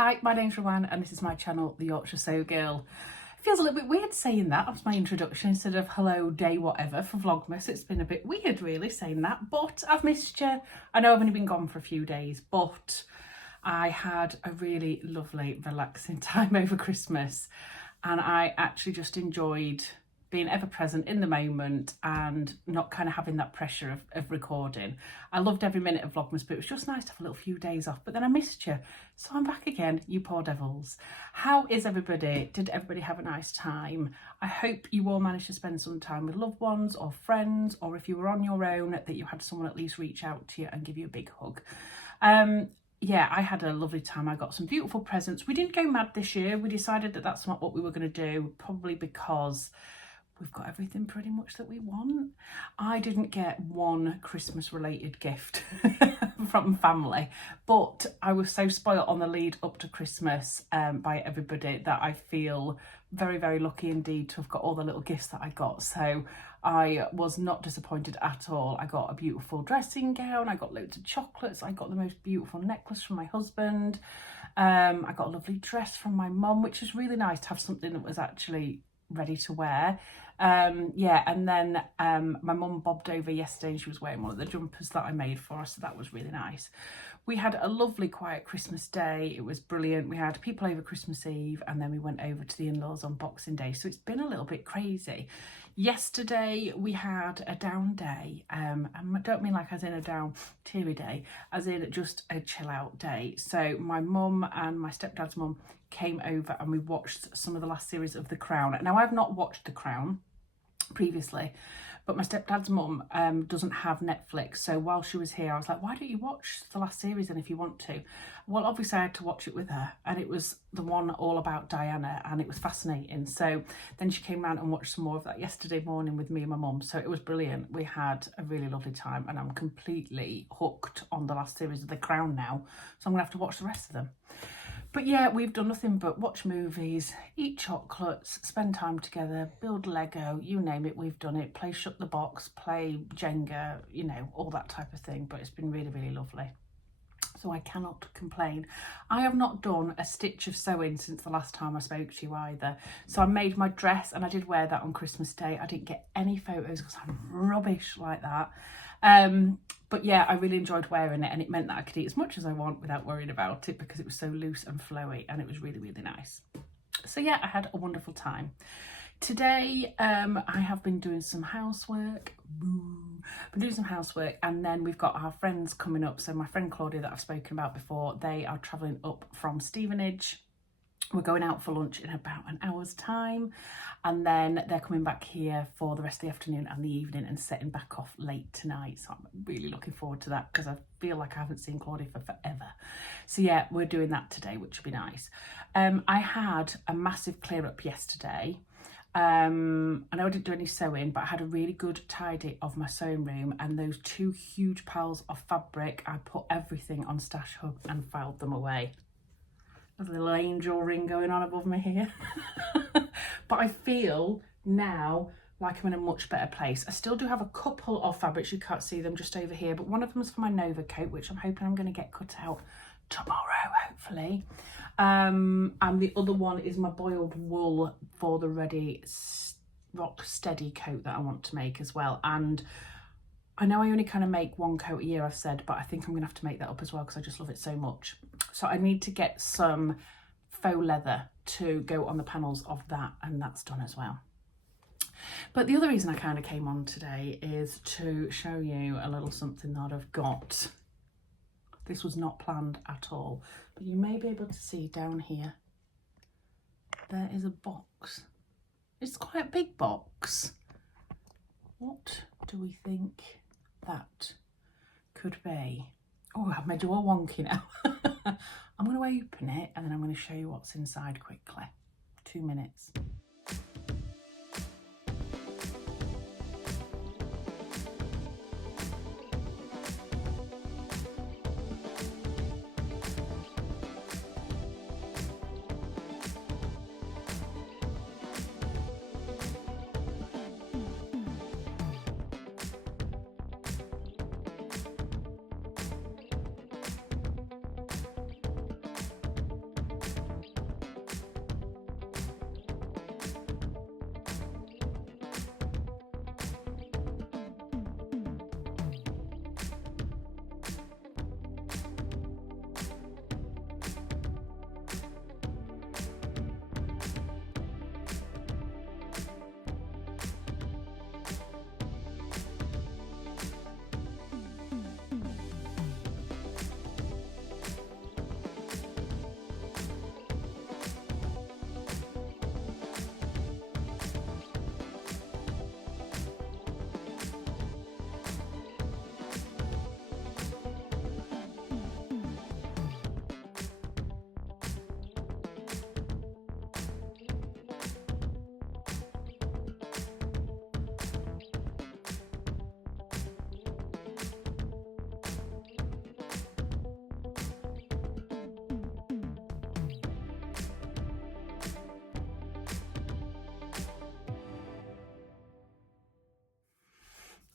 Hi, my name's Ruan and this is my channel, The Yorkshire Sew Girl. It feels a little bit weird saying that as my introduction instead of hello day whatever for Vlogmas. It's been a bit weird really saying that, but I've missed you. I know I've only been gone for a few days, but I had a really lovely relaxing time over Christmas and I actually just enjoyed being ever present in the moment and not kind of having that pressure of recording. I loved every minute of Vlogmas, but it was just nice to have a little few days off, but then I missed you. So I'm back again, you poor devils. How is everybody? Did everybody have a nice time? I hope you all managed to spend some time with loved ones or friends, or if you were on your own, that you had someone at least reach out to you and give you a big hug. Yeah, I had a lovely time. I got some beautiful presents. We didn't go mad this year. We decided that that's not what we were going to do, probably because we've got everything pretty much that we want. I didn't get one Christmas related gift from family, but I was so spoilt on the lead up to Christmas by everybody that I feel very, very lucky indeed to have got all the little gifts that I got. So I was not disappointed at all. I got a beautiful dressing gown, I got loads of chocolates, I got the most beautiful necklace from my husband, I got a lovely dress from my mum, which is really nice to have something that was actually ready to wear. Yeah, and then my mum bobbed over yesterday and she was wearing one of the jumpers that I made for her, so that was really nice. We had a lovely quiet Christmas day. It was brilliant. We had people over Christmas Eve and then we went over to the in-laws on Boxing Day, so it's been a little bit crazy. Yesterday we had a down day, and I don't mean like as in a down teary day, as in just a chill out day. So my mum and my stepdad's mum came over and we watched some of the last series of The Crown. Now I've not watched The Crown previously, but my stepdad's mum doesn't have Netflix, so while she was here I was like, why don't you watch the last series then if you want to? Well, obviously I had to watch it with her, and it was the one all about Diana and it was fascinating. So then she came round and watched some more of that yesterday morning with me and my mum, so it was brilliant. We had a really lovely time and I'm completely hooked on the last series of The Crown now, so I'm gonna have to watch the rest of them. But yeah, we've done nothing but watch movies, eat chocolates, spend time together, build Lego, you name it, we've done it. Play Shut the Box, play Jenga, you know, all that type of thing. But it's been really, really lovely. So I cannot complain. I have not done a stitch of sewing since the last time I spoke to you either. So I made my dress and I did wear that on Christmas Day. I didn't get any photos because I'm rubbish like that. But yeah, I really enjoyed wearing it and it meant that I could eat as much as I want without worrying about it because it was so loose and flowy and it was really, really nice. So yeah, I had a wonderful time. Today, I have been doing some housework. Been doing some housework, and then we've got our friends coming up. So my friend Claudia that I've spoken about before, they are travelling up from Stevenage. We're going out for lunch in about an hour's time, and then they're coming back here for the rest of the afternoon and the evening and setting back off late tonight. So I'm really looking forward to that because I feel like I haven't seen Claudia for forever. So yeah, we're doing that today, which will be nice. I had a massive clear up yesterday. I know I didn't do any sewing, but I had a really good tidy of my sewing room, and those two huge piles of fabric, I put everything on Stash Hub and filed them away. There's a little angel ring going on above me here. But I feel now like I'm in a much better place. I still do have a couple of fabrics, you can't see them just over here, but one of them is for my Nova coat, which I'm hoping I'm going to get cut out tomorrow, hopefully. And the other one is my boiled wool for the Ready Rock Steady coat that I want to make as well. And I know I only kind of make one coat a year, I've said, but I think I'm gonna have to make that up as well because I just love it so much. So I need to get some faux leather to go on the panels of that, and that's done as well. But the other reason I kind of came on today is to show you a little something that I've got. This was not planned at all, but you may be able to see down here, there is a box. It's quite a big box. What do we think that could be? Oh, I've made you all wonky now. I'm going to open it and then I'm going to show you what's inside quickly. 2 minutes.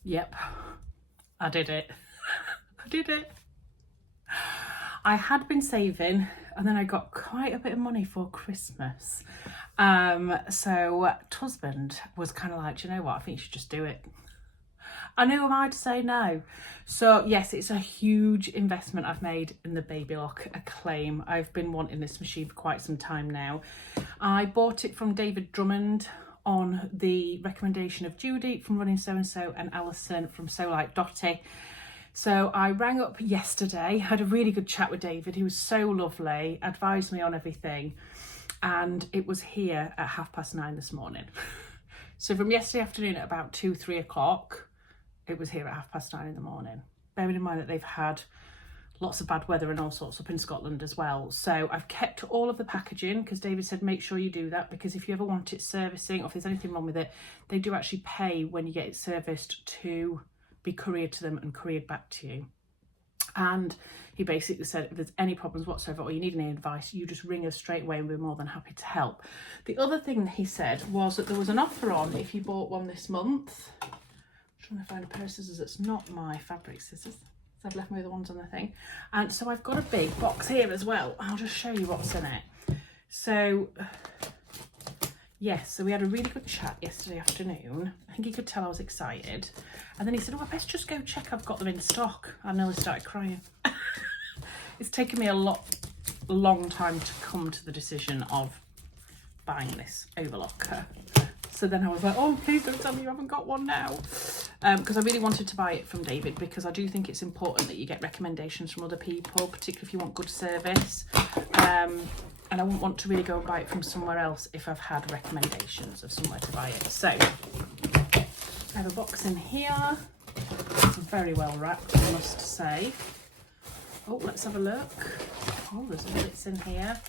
Yep, I did it. I did it. I had been saving and then I got quite a bit of money for Christmas. So husband was kind of like, do you know what, I think you should just do it. And who am I to say no? So yes, it's a huge investment I've made in the Baby Lock Acclaim. I've been wanting this machine for quite some time now. I bought it from David Drummond on the recommendation of Judy from Running So and So and Alison from So Like Dotty. So I rang up yesterday, had a really good chat with David. He was so lovely, advised me on everything, and it was here at 9:30 this morning. So from yesterday afternoon at about 2-3 o'clock, it was here at 9:30 in the morning. Bearing in mind that they've had lots of bad weather and all sorts up in Scotland as well. So I've kept all of the packaging because David said make sure you do that, because if you ever want it servicing or if there's anything wrong with it, they do actually pay when you get it serviced to be couriered to them and couriered back to you. And he basically said if there's any problems whatsoever or you need any advice, you just ring us straight away and we're more than happy to help. The other thing that he said was that there was an offer on if you bought one this month. I'm trying to find a pair of scissors that's not my fabric scissors. So I've left my other ones on the thing. And so I've got a big box here as well. I'll just show you what's in it. So yes, so we had a really good chat yesterday afternoon. I think he could tell I was excited. And then he said, oh, I best just go check I've got them in stock. I nearly started crying. It's taken me a long time to come to the decision of buying this overlocker. So then I was like, oh, please don't tell me you haven't got one now. Because I really wanted to buy it from David, because I do think it's important that you get recommendations from other people, particularly if you want good service. And I wouldn't want to really go and buy it from somewhere else if I've had recommendations of somewhere to buy it. So I have a box in here. It's very well wrapped, I must say. Oh, let's have a look. Oh, there's bits in here.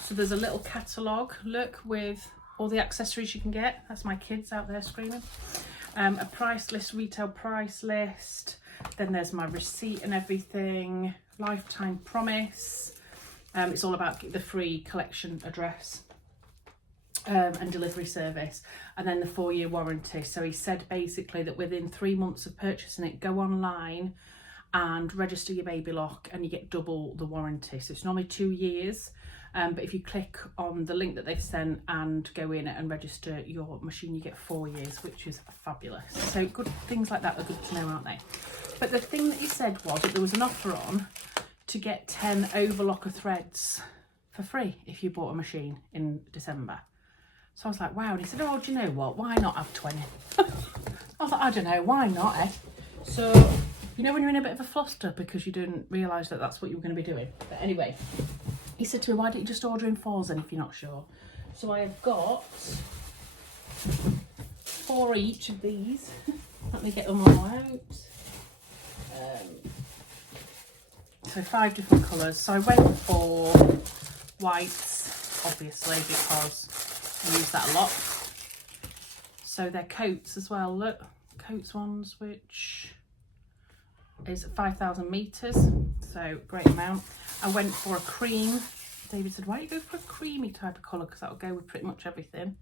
So there's a little catalogue, look, with all the accessories you can get. That's my kids out there screaming. A price list, retail price list. Then there's my receipt and everything. Lifetime promise. It's all about the free collection address and delivery service, and then the 4-year warranty. So he said basically that within 3 months of purchasing it, go online and register your Baby Lock and you get double the warranty. So it's normally 2 years, but if you click on the link that they've sent and go in and register your machine, you get 4 years, which is fabulous. So good things like that are good to know, aren't they? But the thing that he said was that there was an offer on to get 10 overlocker threads for free if you bought a machine in December. So I was like, wow. And he said, oh, do you know what? Why not have 20? I was like, I don't know, why not, eh? So, you know when you're in a bit of a fluster because you didn't realise that that's what you were going to be doing. But anyway, he said to me, why don't you just order in 4s then if you're not sure? So I have got 4 each of these. Let me get them all out. So 5 different colours. So I went for whites, obviously, because I use that a lot. So they're coats as well. Look, coats ones, which is 5,000 metres. So great amount. I went for a cream. David said, why don't you go for a creamy type of colour? Because that will go with pretty much everything.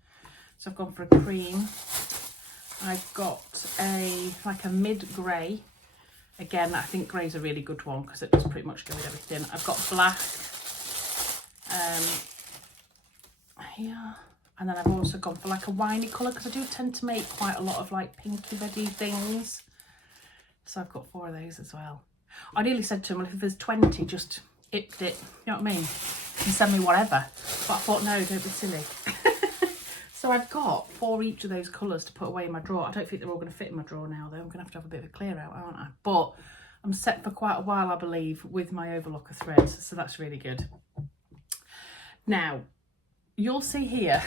So I've gone for a cream. I've got like a mid-grey. Again, I think grey's a really good one because it does pretty much go with everything. I've got black here, and then I've also gone for like a winey colour because I do tend to make quite a lot of like pinky reddy things. So I've got 4 of those as well. I nearly said to him, well, if there's 20, just ipped it, you know what I mean? And send me whatever. But I thought, no, don't be silly. So I've got 4 each of those colours to put away in my drawer. I don't think they're all going to fit in my drawer now, though. I'm going to have a bit of a clear out, aren't I? But I'm set for quite a while, I believe, with my overlocker threads. So that's really good. Now, you'll see here,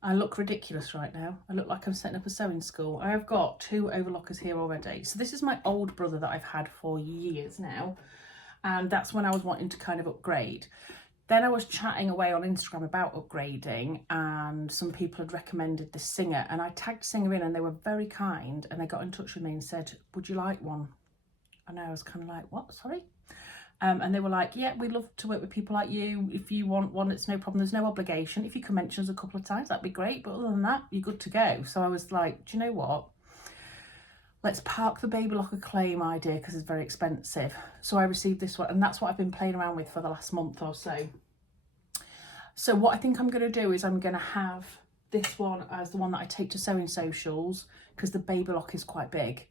I look ridiculous right now. I look like I'm setting up a sewing school. I have got 2 overlockers here already. So this is my old brother that I've had for years now. And that's when I was wanting to kind of upgrade. Then I was chatting away on Instagram about upgrading, and some people had recommended the Singer, and I tagged Singer in and they were very kind and they got in touch with me and said, would you like one? And I was kind of like, what, sorry? And they were like, yeah, we'd love to work with people like you. If you want one, it's no problem. There's no obligation. If you can mention us a couple of times, that'd be great. But other than that, you're good to go. So I was like, do you know what? let's park the Baby Locker Claim idea because it's very expensive. So I received this one, and that's what I've been playing around with for the last month or so. So what I think I'm going to do is I'm going to have this one as the one that I take to sewing socials because the Baby Lock is quite big.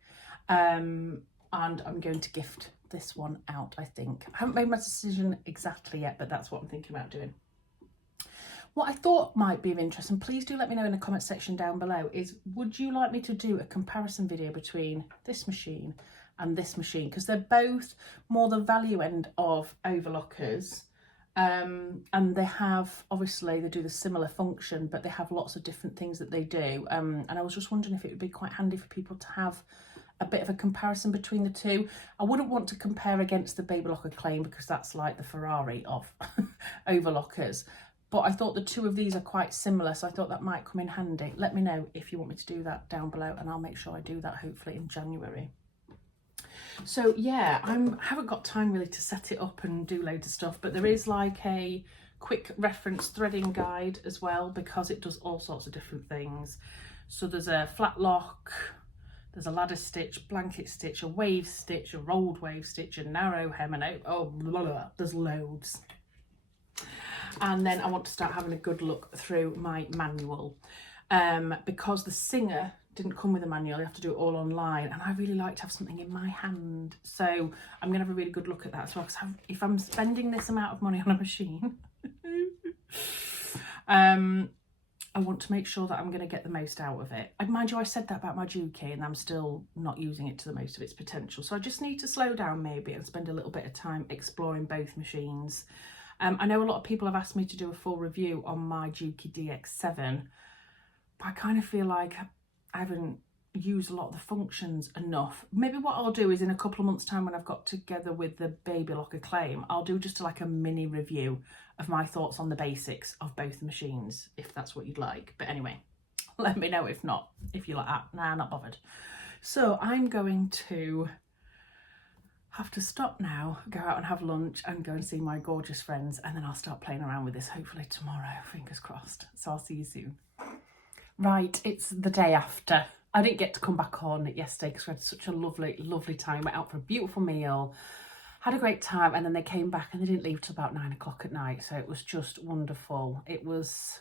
And I'm going to gift this one out, I think. I haven't made my decision exactly yet, but that's what I'm thinking about doing. What I thought might be of interest, and please do let me know in the comment section down below, is would you like me to do a comparison video between this machine and this machine? Because they're both more the value end of overlockers. And they have, obviously they do the similar function, but they have lots of different things that they do. And I was just wondering if it would be quite handy for people to have a bit of a comparison between the two. I wouldn't want to compare against the Baby Locker Claim because that's like the Ferrari of overlockers. But I thought the two of these are quite similar, so I thought that might come in handy. Let me know if you want me to do that down below, and I'll make sure I do that hopefully in January. So yeah, I haven't got time really to set it up and do loads of stuff, but there is like a quick reference threading guide as well, because it does all sorts of different things. So there's a flat lock, there's a ladder stitch, blanket stitch, a wave stitch, a rolled wave stitch, a narrow hem, and there's loads. And then I want to start having a good look through my manual, because the Singer didn't come with a manual. You have to do it all online, and I really like to have something in my hand, so I'm gonna have a really good look at that as well, because if I'm spending this amount of money on a machine I want to make sure that I'm going to get the most out of it. And mind you, I said that about my Juki, and I'm still not using it to the most of its potential, so I just need to slow down maybe and spend a little bit of time exploring both machines. I know a lot of people have asked me to do a full review on my Juki DX7, but I kind of feel like I haven't used a lot of the functions enough. Maybe what I'll do is in a couple of months' time, when I've got together with the Baby Locker Claim, I'll do just like a mini review of my thoughts on the basics of both machines, if that's what you'd like. But anyway, let me know if not, if you're like, nah, not bothered. So I'm going to have to stop now, go out and have lunch and go and see my gorgeous friends, and then I'll start playing around with this hopefully tomorrow, fingers crossed. So I'll see you soon. Right, it's the day after. I didn't get to come back on yesterday because we had such a lovely time. Went out for a beautiful meal, had a great time, and then they came back and they didn't leave till about 9 o'clock at night, so it was just wonderful. It was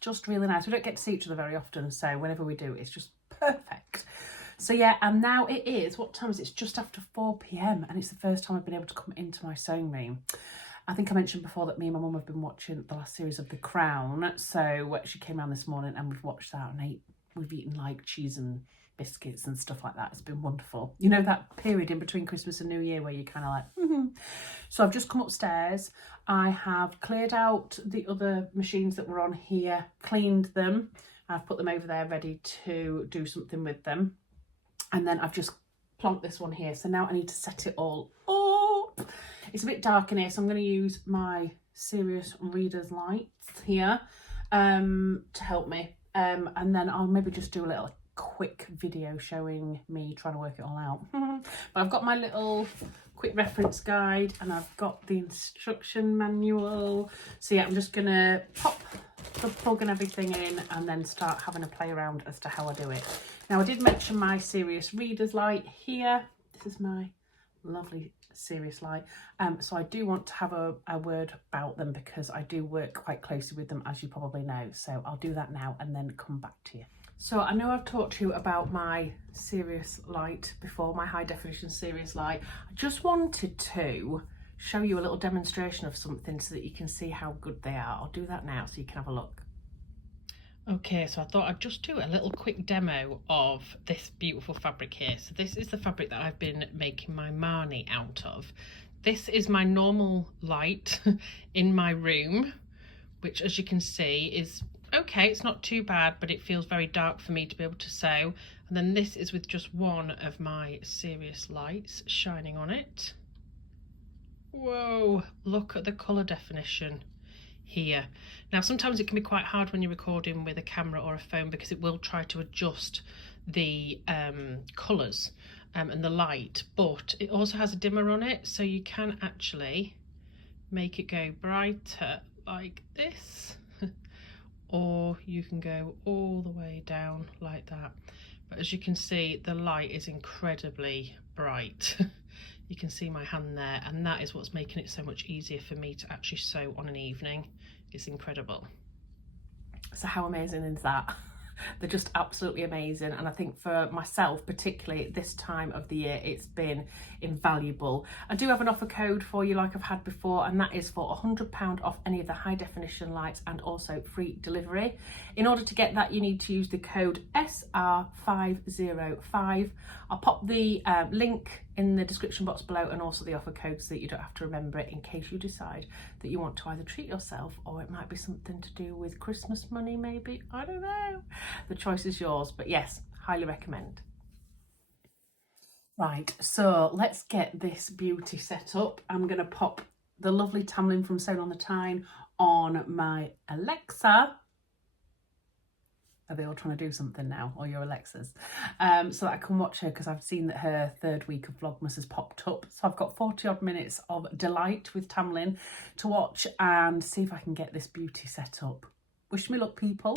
just really nice. We don't get to see each other very often, so whenever we do, it's just perfect. So yeah, and now it is, what time is it? It's just after 4 p.m. and it's the first time I've been able to come into my sewing room. I think I mentioned before that me and my mum have been watching the last series of The Crown, so she came around this morning and we've watched that, and we've eaten like cheese and biscuits and stuff like that. It's been wonderful. You know, that period in between Christmas and New Year where you're kind of like, So I've just come upstairs. I have cleared out the other machines that were on here, cleaned them. I've put them over there ready to do something with them. And then I've just plonked this one here. So now I need to set it all up. It's a bit dark in here, so I'm going to use my Serious Reader's lights here to help me. And then I'll maybe just do a little quick video showing me trying to work it all out. But I've got my little quick reference guide and I've got the instruction manual. So yeah, I'm just going to pop the plug and everything in and then start having a play around as to how I do it. Now I did mention my Serious Reader's light here. This is my lovely Serious light. So I do want to have a word about them because I do work quite closely with them, as you probably know. So I'll do that now and then come back to you. So I know I've talked to you about my Serious light before, my high definition Serious light. I just wanted to show you a little demonstration of something so that you can see how good they are. I'll do that now so you can have a look. Okay, so I thought I'd just do a little quick demo of this beautiful fabric here. So this is the fabric that I've been making my Marnie out of. This is my normal light in my room, which as you can see is okay, it's not too bad, but it feels very dark for me to be able to sew. And then this is with just one of my Serious lights shining on it. Whoa, look at the colour definition here. Now sometimes it can be quite hard when you're recording with a camera or a phone because it will try to adjust the colours and the light, but it also has a dimmer on it, so you can actually make it go brighter like this or you can go all the way down like that. but as you can see, the light is incredibly bright. You can see my hand there, and that is what's making it so much easier for me to actually sew on an evening. It's incredible. So how amazing is that? They're just absolutely amazing, and I think for myself particularly at this time of the year it's been invaluable. I do have an offer code for you like I've had before, and that is for £100 off any of the high definition lights and also free delivery. In order to get that, you need to use the code SR505. I'll pop the link in the description box below, and also the offer code, so that you don't have to remember it in case you decide that you want to either treat yourself, or it might be something to do with Christmas money maybe, I don't know. The choice is yours, but yes, highly recommend. Right, so let's get this beauty set up. I'm going to pop the lovely Tamlin from Sewn on the Tyne on my Alexa. Are they all trying to do something now, or your Alexas? So that I can watch her, because I've seen that her third week of Vlogmas has popped up. So I've got 40 odd minutes of delight with Tamlin to watch and see if I can get this beauty set up. Wish me luck, people.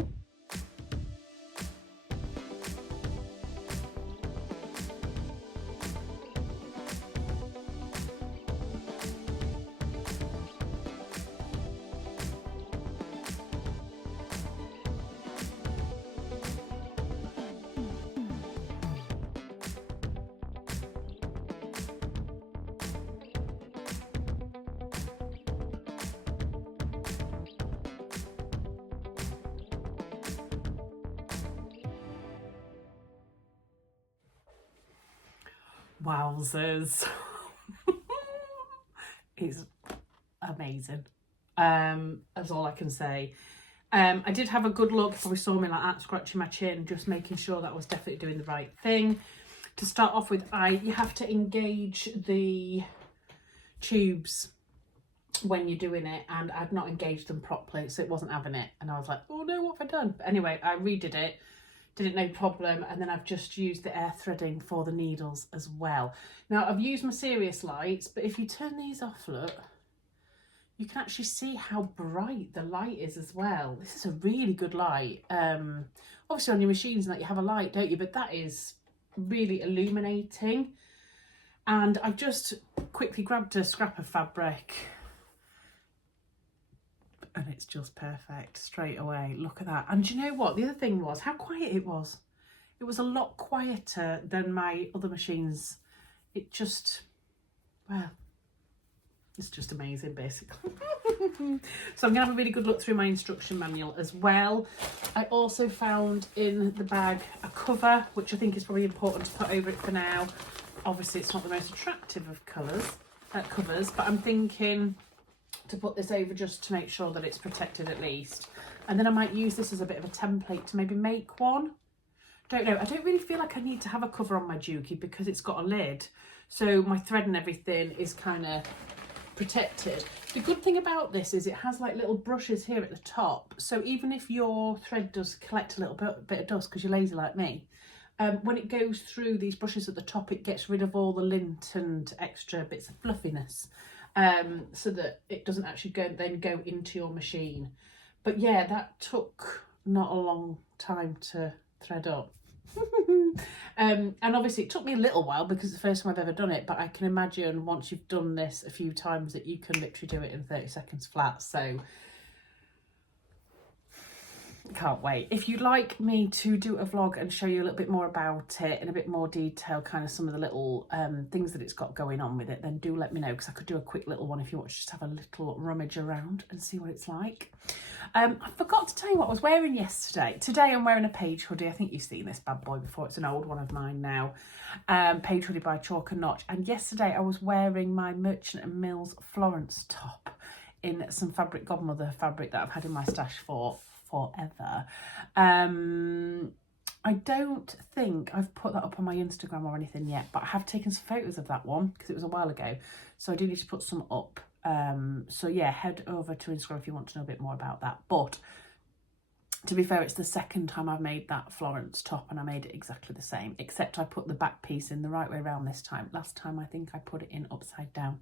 Wowzers. It's amazing. That's all I can say. I did have a good look. You probably saw me like that, scratching my chin, just making sure that I was definitely doing the right thing. To start off with, you have to engage the tubes when you're doing it, and I'd not engaged them properly, so it wasn't having it, and I was like, oh no, what have I done? But anyway, I redid it, did it no problem, and then I've just used the air threading for the needles as well. Now I've used my serious lights, but if you turn these off, look, you can actually see how bright the light is as well. This is a really good light. Obviously on your machines and that you have a light, don't you? But that is really illuminating. And I've just quickly grabbed a scrap of fabric, and it's just perfect straight away. Look at that. And do you know what? The other thing was how quiet it was. It was a lot quieter than my other machines. It just, well, it's just amazing, basically. So I'm going to have a really good look through my instruction manual as well. I also found in the bag a cover, which I think is probably important to put over it for now. Obviously, it's not the most attractive of covers, but I'm thinking to put this over just to make sure that it's protected at least. And then I might use this as a bit of a template to maybe make one. Don't know. I don't really feel like I need to have a cover on my dookie because it's got a lid. So my thread and everything is kind of protected. The good thing about this is it has like little brushes here at the top. So even if your thread does collect a little bit of dust because you're lazy like me, when it goes through these brushes at the top, it gets rid of all the lint and extra bits of fluffiness. So that it doesn't actually go into your machine. But yeah, that took not a long time to thread up. And obviously it took me a little while because it's the first time I've ever done it, but I can imagine once you've done this a few times that you can literally do it in 30 seconds flat. So can't wait. If you'd like me to do a vlog and show you a little bit more about it in a bit more detail, kind of some of the little things that it's got going on with it, then do let me know, because I could do a quick little one if you want to just have a little rummage around and see what it's like. I forgot to tell you what I was wearing yesterday. Today I'm wearing a Page hoodie. I think you've seen this bad boy before. It's an old one of mine now. Page hoodie by Chalk and Notch. And yesterday I was wearing my Merchant and Mills Florence top in some fabric Godmother fabric that I've had in my stash for forever. I don't think I've put that up on my Instagram or anything yet, but I have taken some photos of that one because it was a while ago, so I do need to put some up. So yeah, head over to Instagram if you want to know a bit more about that. But to be fair, it's the second time I've made that Florence top, and I made it exactly the same, except I put the back piece in the right way around this time. Last time I think I put it in upside down.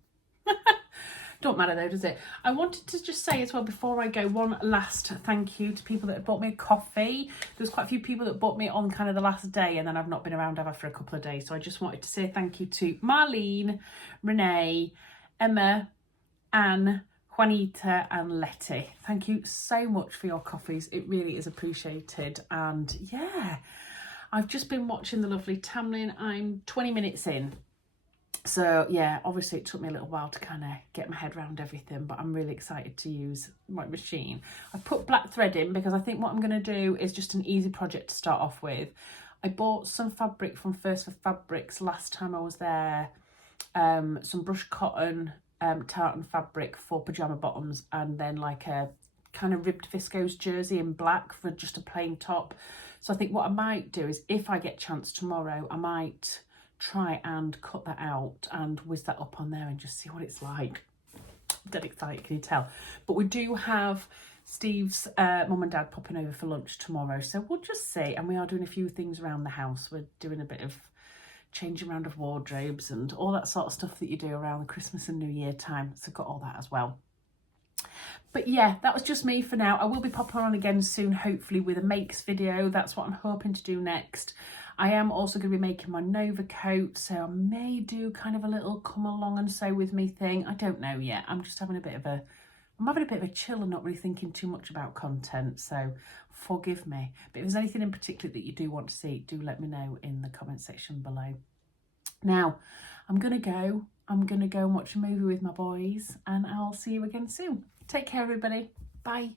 Don't matter though, does it? I wanted to just say as well before I go, one last thank you to people that have bought me a coffee. There was quite a few people that bought me on kind of the last day, and then I've not been around ever for a couple of days. So I just wanted to say thank you to Marlene, Renee, Emma, Anne, Juanita and Letty. Thank you so much for your coffees. It really is appreciated. And yeah, I've just been watching the lovely Tamlin. I'm 20 minutes in. So yeah, obviously it took me a little while to kind of get my head around everything, but I'm really excited to use my machine. I've put black thread in because I think what I'm going to do is just an easy project to start off with. I bought some fabric from First for Fabrics last time I was there, some brushed cotton, tartan fabric for pyjama bottoms, and then like a kind of ribbed viscose jersey in black for just a plain top. So I think what I might do is, if I get a chance tomorrow, I might try and cut that out and whiz that up on there and just see what it's like. I'm dead excited, can you tell? But we do have Steve's mum and dad popping over for lunch tomorrow, so we'll just see. And we are doing a few things around the house. We're doing a bit of changing around of wardrobes and all that sort of stuff that you do around the Christmas and New Year time. So I've got all that as well. But yeah, that was just me for now. I will be popping on again soon, hopefully with a makes video. That's what I'm hoping to do next. I am also going to be making my Nova coat, so I may do kind of a little come along and sew with me thing. I don't know yet. I'm just having a bit of a, chill and not really thinking too much about content, so forgive me. But if there's anything in particular that you do want to see, do let me know in the comment section below. Now, I'm going to go and watch a movie with my boys, and I'll see you again soon. Take care, everybody. Bye.